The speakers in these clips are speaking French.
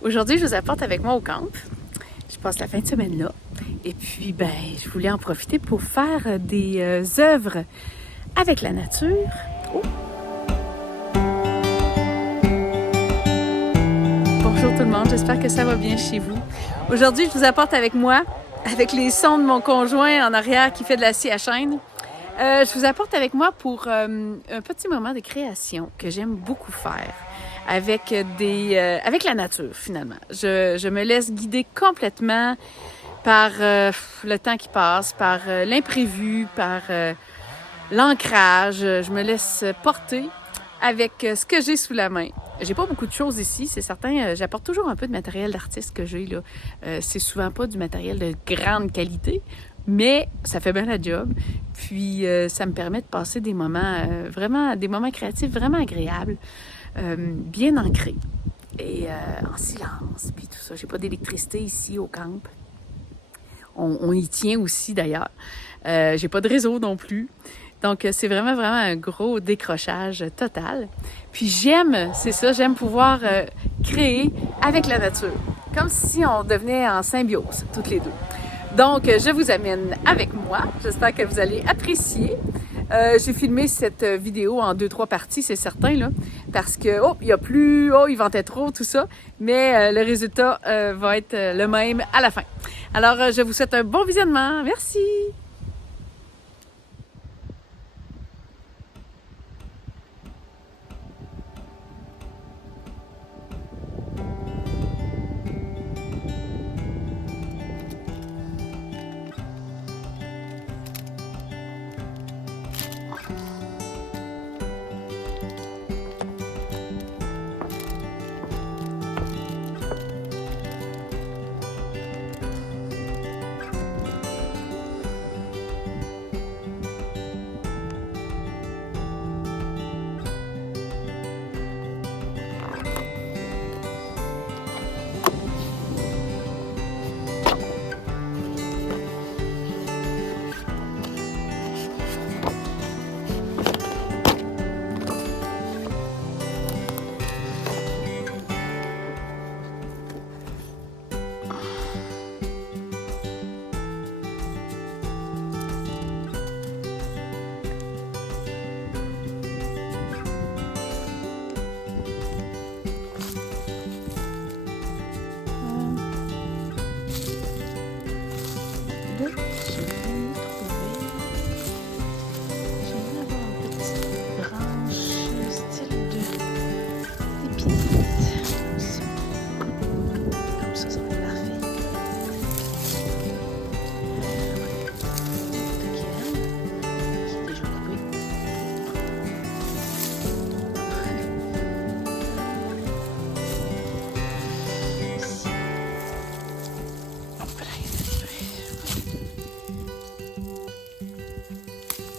Aujourd'hui, je vous apporte avec moi au camp. Je passe la fin de semaine là. Et puis, je voulais en profiter pour faire des œuvres avec la nature. Oh. Bonjour tout le monde, j'espère que ça va bien chez vous. Aujourd'hui, je vous apporte avec moi, avec les sons de mon conjoint en arrière qui fait de la scie à chaîne. Je vous apporte avec moi pour un petit moment de création que j'aime beaucoup faire avec la nature finalement. Je me laisse guider complètement par le temps qui passe, par l'imprévu, par l'ancrage. Je me laisse porter avec ce que j'ai sous la main. J'ai pas beaucoup de choses ici, c'est certain. J'apporte toujours un peu de matériel d'artiste que j'ai là. C'est souvent pas du matériel de grande qualité, mais ça fait bien la job. Puis ça me permet de passer des moments des moments créatifs vraiment agréables, bien ancrés et en silence. Puis tout ça. J'ai pas d'électricité ici au camp. On y tient aussi d'ailleurs. J'ai pas de réseau non plus. Donc, c'est vraiment un gros décrochage total. Puis j'aime pouvoir créer avec la nature, comme si on devenait en symbiose, toutes les deux. Donc, je vous amène avec moi. J'espère que vous allez apprécier. J'ai filmé cette vidéo en 2-3 parties, c'est certain, là, parce que, il ventait trop, tout ça, mais le résultat va être le même à la fin. Alors, je vous souhaite un bon visionnement. Merci!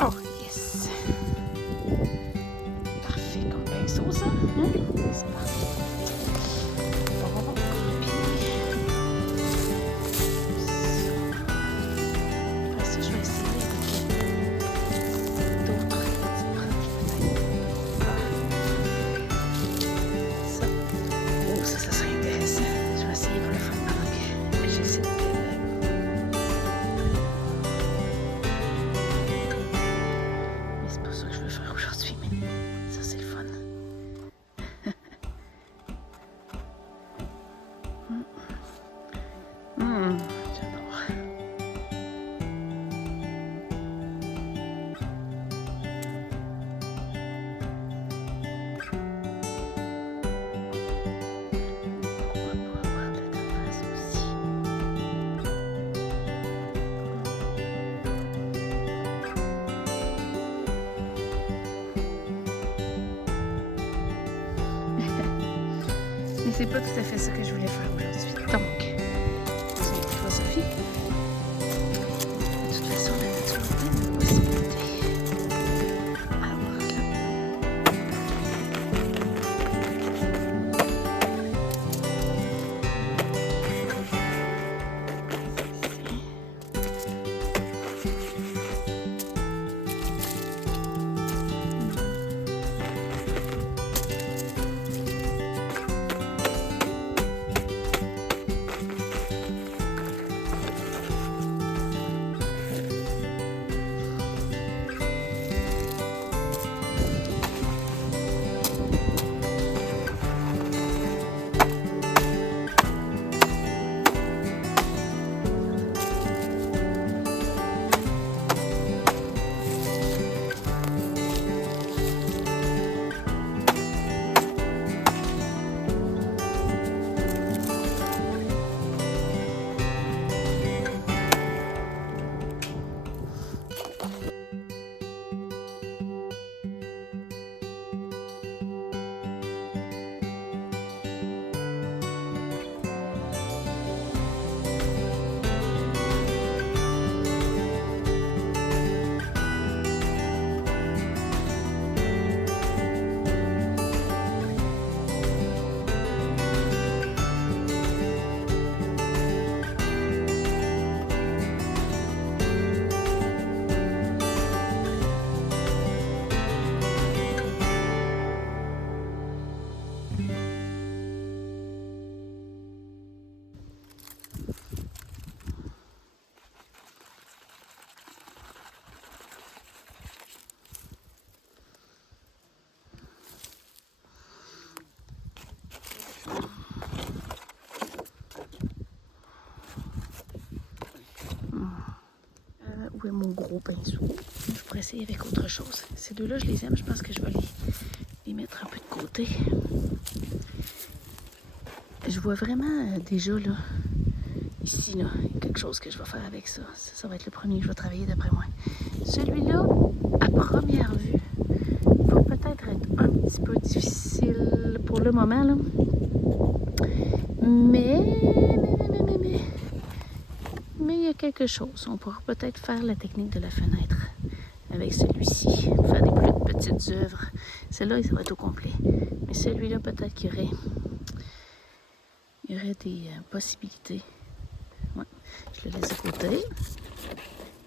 Oh, yes! Parfait comme pinceau, ça. C'est parfait. Bon, puis... Après ça, je vais essayer avec d'autres petites branches, peut-être. Ça. Oh, ça serait intéressant. Je vais essayer pour le fun pendant que j'essaie de... J'adore. On va pouvoir voir de ta face aussi. Mais c'est pas tout à fait ça que je voulais faire aujourd'hui. Donc, philosophie. De toute façon, la nature est pleine de possibilités. Alors là. où est mon gros pinceau? Je pourrais essayer avec autre chose. Ces deux-là, je les aime. Je pense que je vais les mettre un peu de côté. Je vois vraiment déjà, là, ici, là, quelque chose que je vais faire avec ça. Ça va être le premier que je vais travailler d'après moi. Celui-là, à première vue, va peut-être être un petit peu difficile pour le moment, là. Mais il y a quelque chose. On pourra peut-être faire la technique de la fenêtre avec celui-ci. Faire des plus petites œuvres. Celle-là, ça va être au complet. Mais celui-là, peut-être qu'il y aurait des possibilités. Ouais. Je le laisse de côté.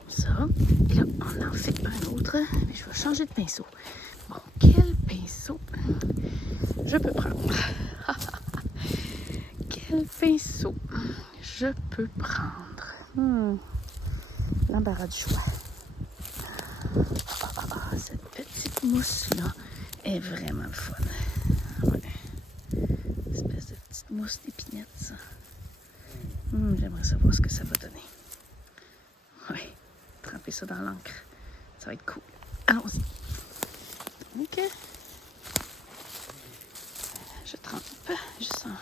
Ça. Et là, on en fait un autre. Mais je vais changer de pinceau. Bon, quel pinceau je peux prendre? Quel pinceau je peux prendre? L'embarras du choix. Cette petite mousse-là est vraiment le fun. Ouais. Espèce de petite mousse d'épinette, ça. J'aimerais savoir ce que ça va donner. Oui, tremper ça dans l'encre. Ça va être cool. Allons-y. OK. Je trempe. Je sens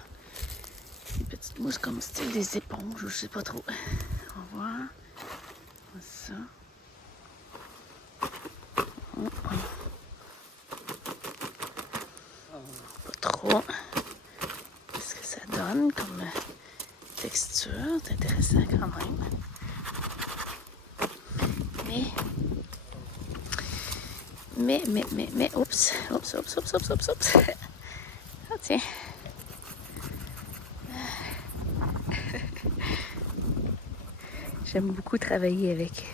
des petites mousses comme style des éponges, je sais pas trop. On va voir. Ça. Pas trop. Qu'est-ce que ça donne comme texture? C'est intéressant quand même. Mais, oups. Ah, tiens. J'aime beaucoup travailler avec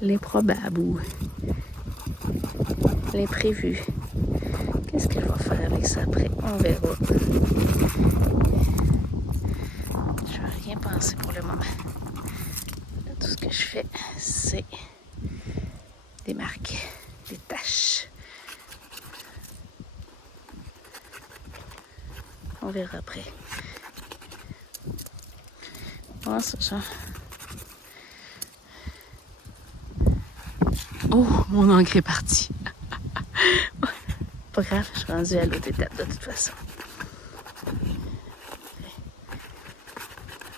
l'improbable ou l'imprévu. Qu'est-ce que je vais faire avec ça après? On verra. Je ne vais rien penser pour le moment. Là, tout ce que je fais, c'est des marques, des taches. On verra après. Voilà ça, genre. Oh, mon encre est partie. Pas grave, je suis rendue à l'autre étape de toute façon.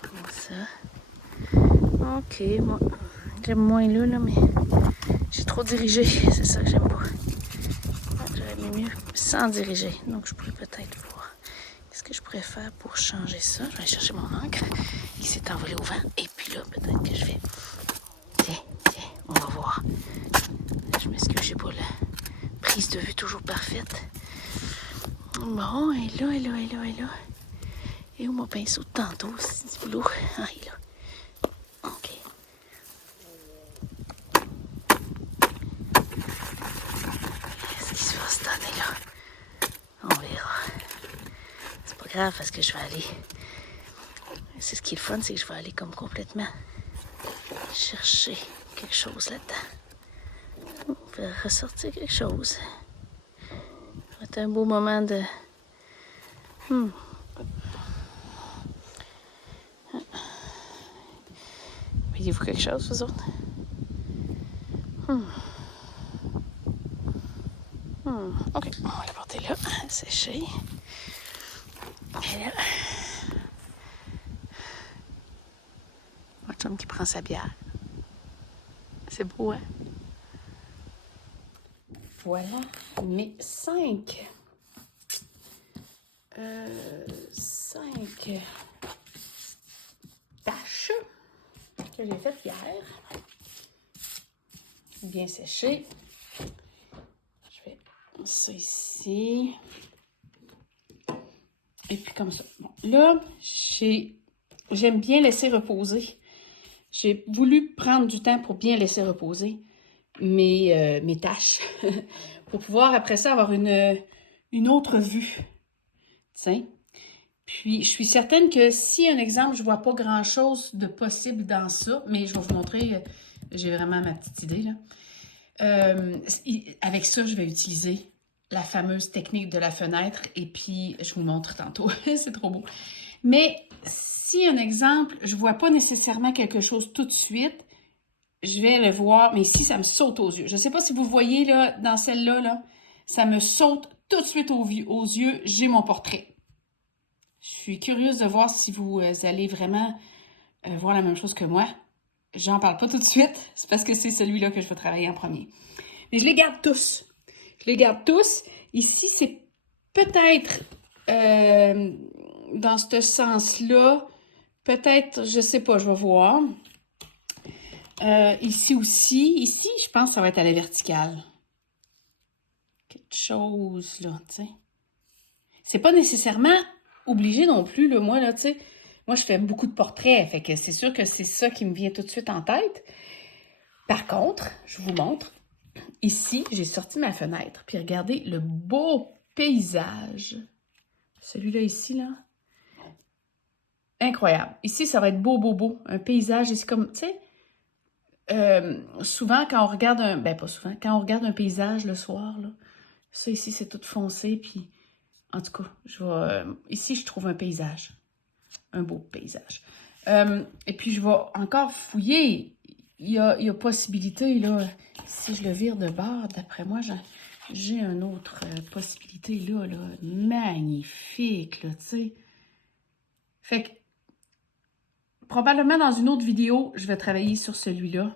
Comme ça. OK, moi, j'aime moins là, mais j'ai trop dirigé. C'est ça que j'aime pas. J'aurais mieux sans diriger. Donc, je pourrais peut-être voir qu'est-ce que je pourrais faire pour changer ça. Je vais aller chercher mon encre qui s'est envolée au vent. Et puis là, peut-être que je vais... Tiens, on va voir. Je m'excuse, j'ai pas la prise de vue toujours parfaite. Bon, et là. Et où mon pinceau de tantôt, c'est du boulot? Ah, il est là. OK. Qu'est-ce qui se va se donner là? On verra. C'est pas grave parce que je vais aller... C'est ce qui est le fun, c'est que je vais aller comme complètement chercher quelque chose là-dedans. On va ressortir quelque chose. Ça va être un beau moment de... Voyez-vous quelque chose, vous autres? OK, on va la porter là, sécher. Et là... Mon chum qui prend sa bière. C'est beau, hein? Voilà mes 5 taches que j'ai faites hier. Bien séchées. Je fais ça ici. Et puis comme ça. Bon, là, j'aime bien laisser reposer. J'ai voulu prendre du temps pour bien laisser reposer mes tâches pour pouvoir après ça avoir une autre vue. Tiens. Puis, je suis certaine que si, un exemple, je ne vois pas grand-chose de possible dans ça, mais je vais vous montrer, j'ai vraiment ma petite idée, là. Avec ça, je vais utiliser la fameuse technique de la fenêtre et puis je vous montre tantôt. C'est trop beau. Mais si, un exemple, je vois pas nécessairement quelque chose tout de suite, je vais le voir, mais ici, ça me saute aux yeux. Je sais pas si vous voyez, là, dans celle-là, là, ça me saute tout de suite aux yeux, j'ai mon portrait. Je suis curieuse de voir si vous allez vraiment voir la même chose que moi. J'en parle pas tout de suite, c'est parce que c'est celui-là que je vais travailler en premier. Mais je les garde tous. Je les garde tous. Ici, c'est peut-être dans ce sens-là, peut-être, je sais pas, je vais voir. Ici aussi, ici, je pense que ça va être à la verticale. Quelque chose, là, tu sais. C'est pas nécessairement obligé non plus, là, moi, là, tu sais. Moi, je fais beaucoup de portraits, fait que c'est sûr que c'est ça qui me vient tout de suite en tête. Par contre, je vous montre, ici, j'ai sorti ma fenêtre, puis regardez le beau paysage. Celui-là ici, là. Incroyable. Ici, ça va être beau, beau, beau. Un paysage, ici, comme, tu sais, souvent, quand on regarde un... Ben, pas souvent. Quand on regarde un paysage le soir, là, ça ici, c'est tout foncé, puis... En tout cas, ici, je trouve un paysage. Un beau paysage. Et puis, je vais encore fouiller. Il y a possibilité, là, si je le vire de bord, d'après moi, j'ai une autre possibilité, là, magnifique, là, tu sais. Fait que, probablement dans une autre vidéo, je vais travailler sur celui-là,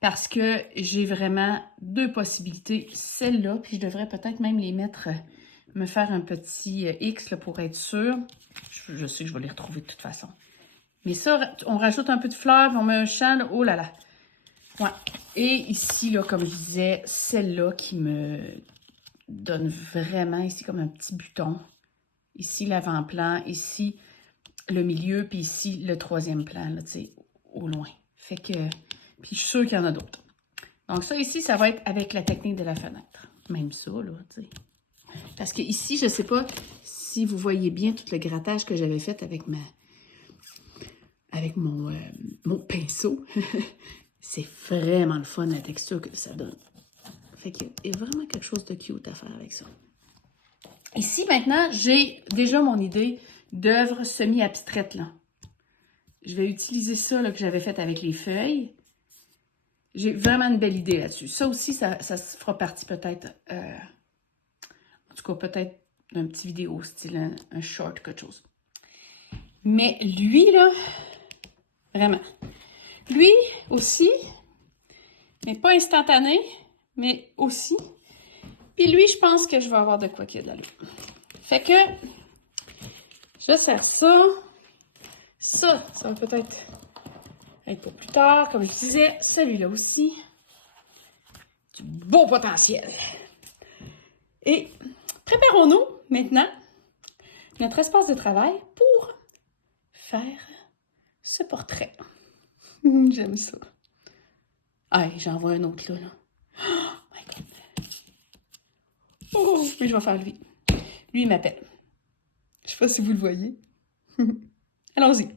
parce que j'ai vraiment deux possibilités. Celle-là, puis je devrais peut-être même les mettre, me faire un petit X, là, pour être sûr. Je sais que je vais les retrouver de toute façon. Mais ça, on rajoute un peu de fleurs, on met un champ, là, oh là là. Ouais. Et ici, là, comme je disais, celle-là qui me donne vraiment ici comme un petit buton. Ici, l'avant-plan, ici, le milieu, puis ici, le troisième plan, là, tu sais, au loin. Fait que, puis je suis sûre qu'il y en a d'autres. Donc ça, ici, ça va être avec la technique de la fenêtre. Même ça, là, tu sais. Parce que ici, je ne sais pas si vous voyez bien tout le grattage que j'avais fait avec mon pinceau. C'est vraiment le fun, la texture que ça donne. Fait qu'il y a vraiment quelque chose de cute à faire avec ça. Ici, maintenant, j'ai déjà mon idée d'œuvre semi-abstraite, là. Je vais utiliser ça, là, que j'avais fait avec les feuilles. J'ai vraiment une belle idée là-dessus. Ça aussi, ça se fera partie peut-être... en tout cas, peut-être d'un petit vidéo, style un short, quelque chose. Mais lui, là, vraiment. Lui aussi, mais pas instantané, mais aussi. Puis lui, je pense que je vais avoir de quoi qu'il y a de l'allure. Fait que, je vais faire ça. Ça va peut-être être pour plus tard. Comme je disais, celui-là aussi. Du beau potentiel. Et préparons-nous maintenant notre espace de travail pour faire ce portrait. J'aime ça. Ah, j'en vois un autre là. Oh my God. Oh, mais je vais faire lui. Lui, il m'appelle. Je sais pas si vous le voyez. Allons-y.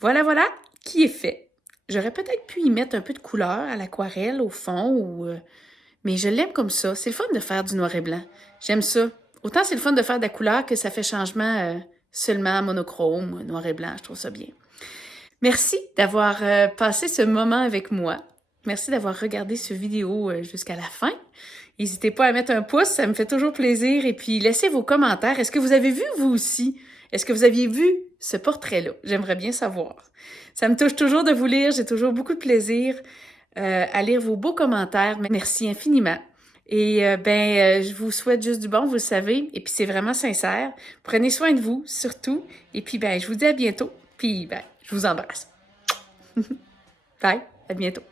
Voilà, voilà, qui est fait. J'aurais peut-être pu y mettre un peu de couleur à l'aquarelle au fond, mais je l'aime comme ça. C'est le fun de faire du noir et blanc. J'aime ça. Autant c'est le fun de faire de la couleur que ça fait changement seulement monochrome, noir et blanc. Je trouve ça bien. Merci d'avoir passé ce moment avec moi. Merci d'avoir regardé cette vidéo jusqu'à la fin. N'hésitez pas à mettre un pouce, ça me fait toujours plaisir. Et puis, laissez vos commentaires. Est-ce que vous avez vu, vous aussi? Est-ce que vous aviez vu ce portrait-là? J'aimerais bien savoir. Ça me touche toujours de vous lire. J'ai toujours beaucoup de plaisir à lire vos beaux commentaires. Merci infiniment. Et je vous souhaite juste du bon, vous le savez. Et puis, c'est vraiment sincère. Prenez soin de vous, surtout. Et puis, je vous dis à bientôt. Puis, je vous embrasse. Bye, à bientôt.